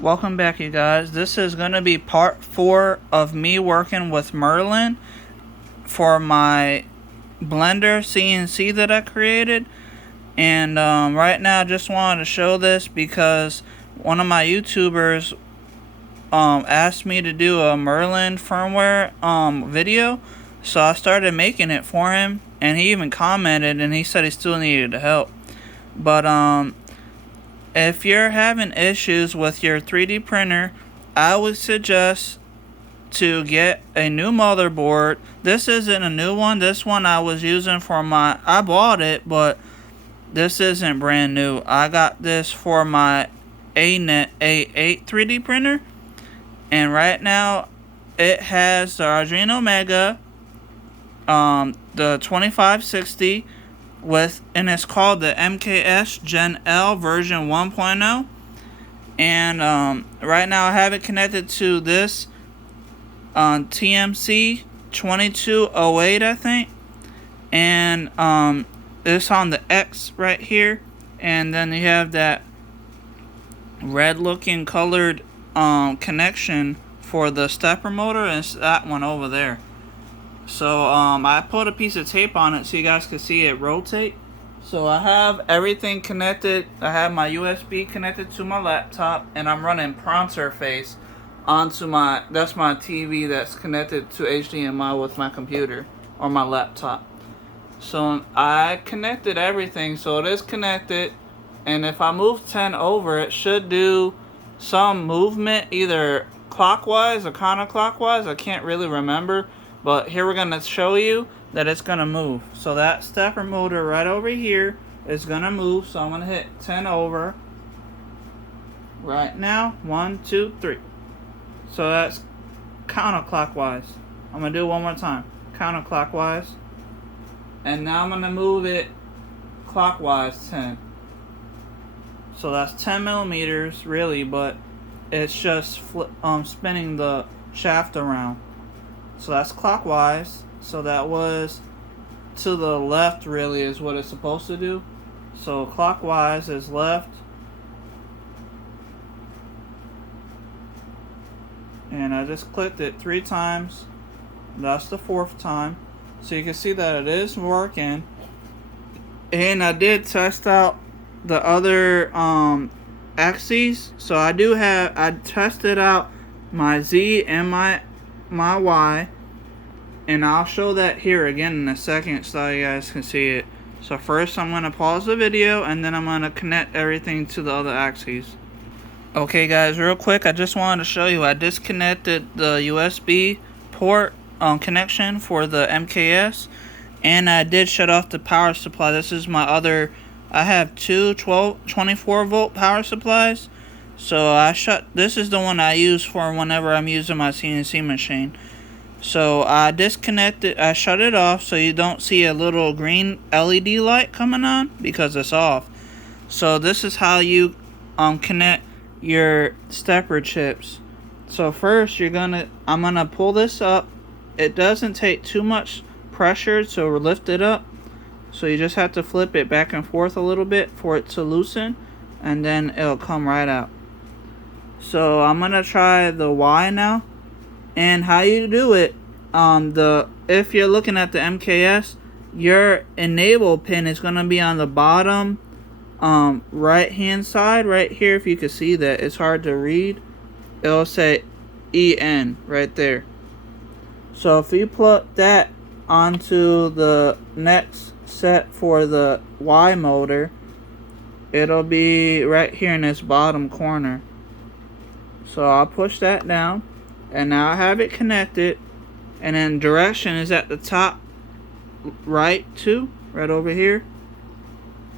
Welcome back, you guys. This is going to be part 4 of me working with Merlin for my blender CNC that I created. And right now I just wanted to show this because one of my YouTubers asked me to do a Merlin firmware video. So I started making it for him, and he even commented and he said he still needed help. But if you're having issues with your 3D printer, I would suggest to get a new motherboard. This isn't a new one. This one I was using for I bought it, but this isn't brand new. I got this for my A8 3D printer, and right now it has the Arduino Mega, the 2560, and it's called the MKS Gen L version 1.0. And right now I have it connected to this TMC 2208, I think, and it's on the X right here, and then you have that red looking colored connection for the stepper motor, and it's that one over there. So I put a piece of tape on it so you guys can see it rotate. So I have everything connected. I have my USB connected to my laptop, and I'm running Prawn Surface onto that's my TV that's connected to HDMI with my computer or my laptop. So I connected everything, so it is connected, and if I move 10 over, it should do some movement, either clockwise or counterclockwise. I can't really remember. But here we're going to show you that it's going to move. So that stepper motor right over here is going to move. So I'm going to hit 10 over right now. 1, 2, 3. So that's counterclockwise. I'm going to do it one more time. Counterclockwise. And now I'm going to move it clockwise 10. So that's 10 millimeters really, but it's just spinning the shaft around. So that's clockwise. So that was to the left really is what it's supposed to do. So clockwise is left. And I just clicked it 3 times. That's the 4th time. So you can see that it is working. And I did test out the other axes. So I tested out my Z and my Y, and I'll show that here again in a second so you guys can see it. So first I'm going to pause the video, and then I'm going to connect everything to the other axes. Okay guys, real quick, I just wanted to show you I disconnected the USB port connection for the MKS, and I did shut off the power supply. This is my other, I have two 24 volt power supplies. So this is the one I use for whenever I'm using my CNC machine. So I disconnected, I shut it off so you don't see a little green LED light coming on because it's off. So this is how you connect your stepper chips. So first I'm gonna pull this up. It doesn't take too much pressure to lift it up. So you just have to flip it back and forth a little bit for it to loosen, and then it'll come right out. So I'm gonna try the Y now, and how you do it, if you're looking at the MKS, your enable pin is gonna be on the bottom right hand side right here. If you can see that, it's hard to read. It'll say EN right there. So if you plug that onto the next set for the Y motor, it'll be right here in this bottom corner. So I'll push that down, and now I have it connected, and then direction is at the top right too, right over here.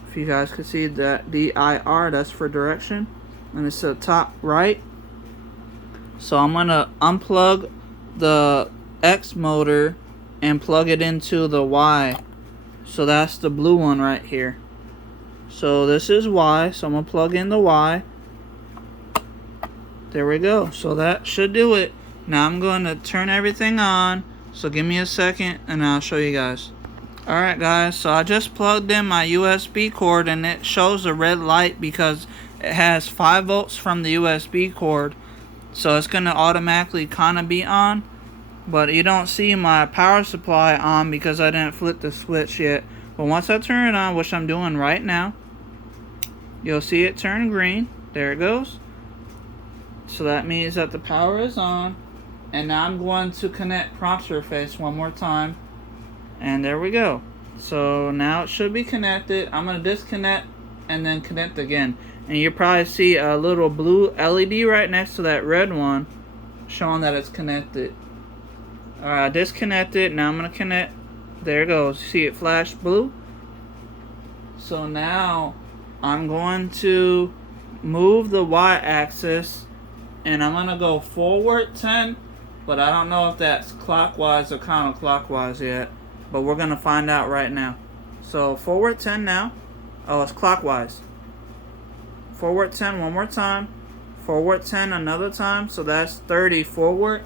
If you guys can see that DIR, that's for direction, and it's the top right. So I'm gonna unplug the X motor and plug it into the Y. So that's the blue one right here. So this is Y, so I'm gonna plug in the Y. There we go. So that should do it. Now I'm going to turn everything on. So give me a second and I'll show you guys. Alright guys, so I just plugged in my USB cord, and it shows a red light because it has 5 volts from the USB cord, so it's going to automatically kind of be on. But you don't see my power supply on because I didn't flip the switch yet. But once I turn it on, which I'm doing right now, you'll see it turn green. There it goes. So that means that the power is on. And now I'm going to connect prompt surface one more time. And there we go. So now it should be connected. I'm going to disconnect and then connect again. And you probably see a little blue LED right next to that red one showing that it's connected. Alright, disconnected. Now I'm going to connect. There it goes. See it flash blue? So now I'm going to move the y-axis and I'm going to go forward 10, but I don't know if that's clockwise or counterclockwise yet, but we're going to find out right now. So forward 10 now. Oh, it's clockwise. Forward 10 one more time. Forward 10 another time. So that's 30 forward.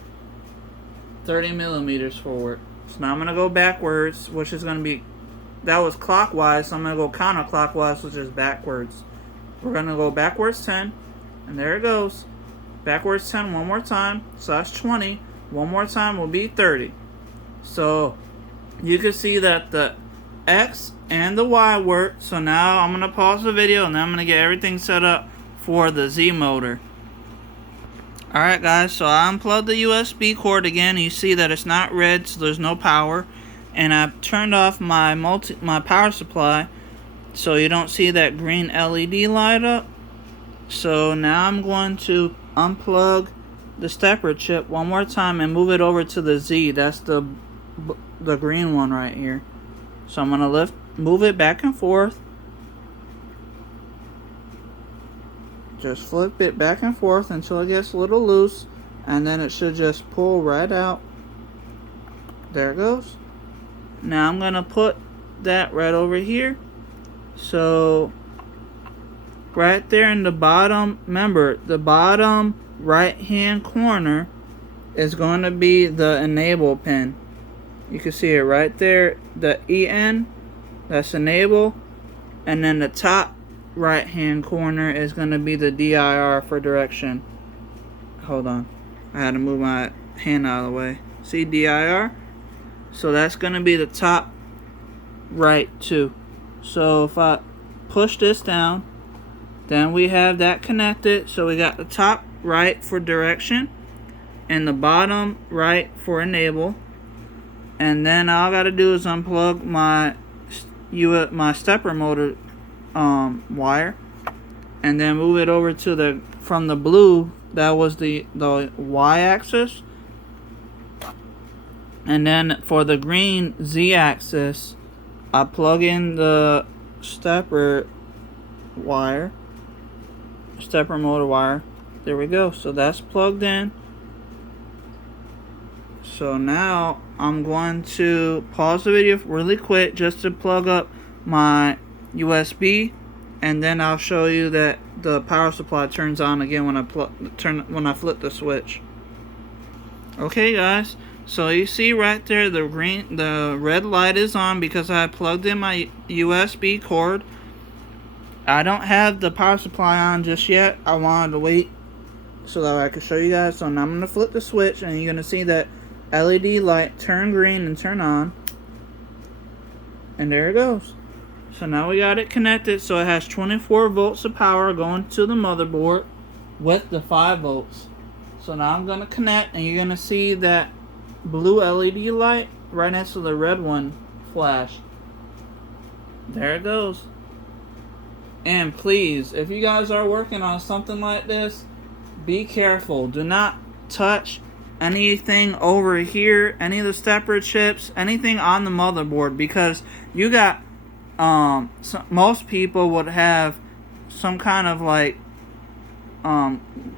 30 millimeters forward. So now I'm going to go backwards, which is going to be, that was clockwise, so I'm going to go counterclockwise, which is backwards. We're going to go backwards 10, and there it goes. Backwards 10 one more time, so that's 20. One more time will be 30. So you can see that the X and the Y work. So now I'm going to pause the video, and then I'm going to get everything set up for the Z motor. Alright guys, so I unplugged the USB cord again. You see that it's not red, so there's no power. And I've turned off my power supply, so you don't see that green LED light up. So now I'm going to unplug the stepper chip one more time and move it over to the Z. That's the green one right here. So I'm going to move it back and forth. Just flip it back and forth until it gets a little loose, and then it should just pull right out. There it goes. Now I'm gonna put that right over here. So right there in the bottom, remember the bottom right hand corner is going to be the enable pin. You can see it right there, the EN, that's enable, and then the top right hand corner is going to be the DIR for direction. Hold on, I had to move my hand out of the way. See DIR? So that's going to be the top right too. So if I push this down, then we have that connected. So we got the top right for direction and the bottom right for enable. And then all I got to do is unplug my stepper motor wire, and then move it over to from the blue, that was the y-axis, and then for the green z-axis I plug in the stepper motor wire. There we go. So that's plugged in. So now I'm going to pause the video really quick just to plug up my USB, and then I'll show you that the power supply turns on again when I flip the switch. Okay guys, so you see right there the red light is on because I plugged in my USB cord. I don't have the power supply on just yet. I wanted to wait so that I could show you guys. So now I'm going to flip the switch, and you're going to see that LED light turn green and turn on, and there it goes. So now we got it connected, so it has 24 volts of power going to the motherboard with the 5 volts. So now I'm going to connect, and you're going to see that blue LED light right next to the red one flash. There it goes. And please, if you guys are working on something like this, be careful. Do not touch anything over here, any of the stepper chips, anything on the motherboard, because you got most people would have some kind of like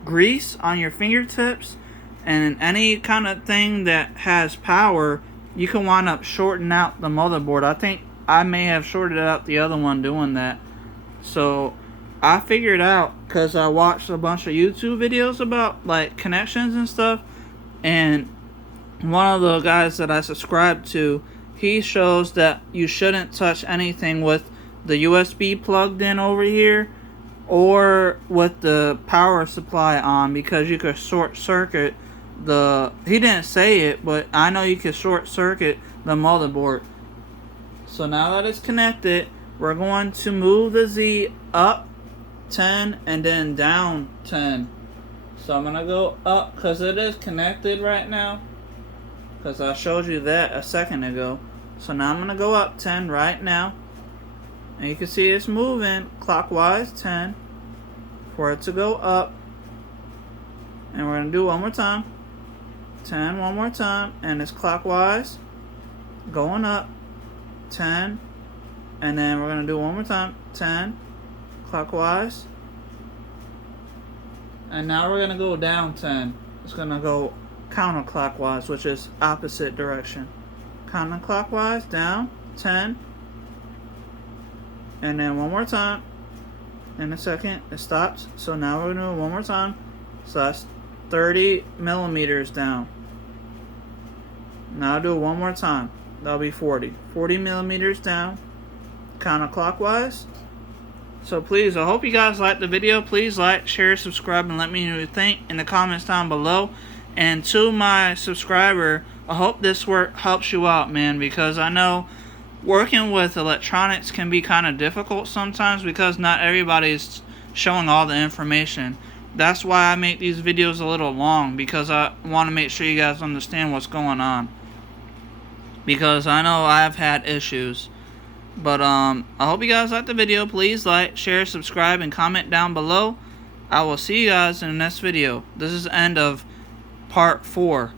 grease on your fingertips, and any kind of thing that has power, you can wind up shorting out the motherboard. I think I may have shorted out the other one doing that. So I figured out, because I watched a bunch of YouTube videos about like connections and stuff, and one of the guys that I subscribe to, he shows that you shouldn't touch anything with the USB plugged in over here, or with the power supply on, because you could short circuit the, he didn't say it, but I know you could short circuit the motherboard. So now that it's connected, we're going to move the Z up 10 and then down 10. So I'm going to go up because it is connected right now, because I showed you that a second ago. So now I'm going to go up 10 right now. And you can see it's moving clockwise 10 for it to go up. And we're going to do one more time. 10 one more time. And it's clockwise going up 10. And then we're going to do one more time. 10 clockwise. And now we're going to go down 10. It's going to go counterclockwise, which is opposite direction. Counterclockwise down 10. And then one more time. In a second, it stops. So now we're going to do it one more time. So that's 30 millimeters down. Now I'll do it one more time. That'll be 40. 40 millimeters down. Counterclockwise. So please, I hope you guys liked the video. Please like, share, subscribe, and let me know what you think in the comments down below. And to my subscriber, I hope this work helps you out, man, because I know working with electronics can be kind of difficult sometimes because not everybody's showing all the information. That's why I make these videos a little long, because I want to make sure you guys understand what's going on. Because I know I've had issues. But I hope you guys liked the video. Please like, share, subscribe, and comment down below. I will see you guys in the next video. This is the end of part 4.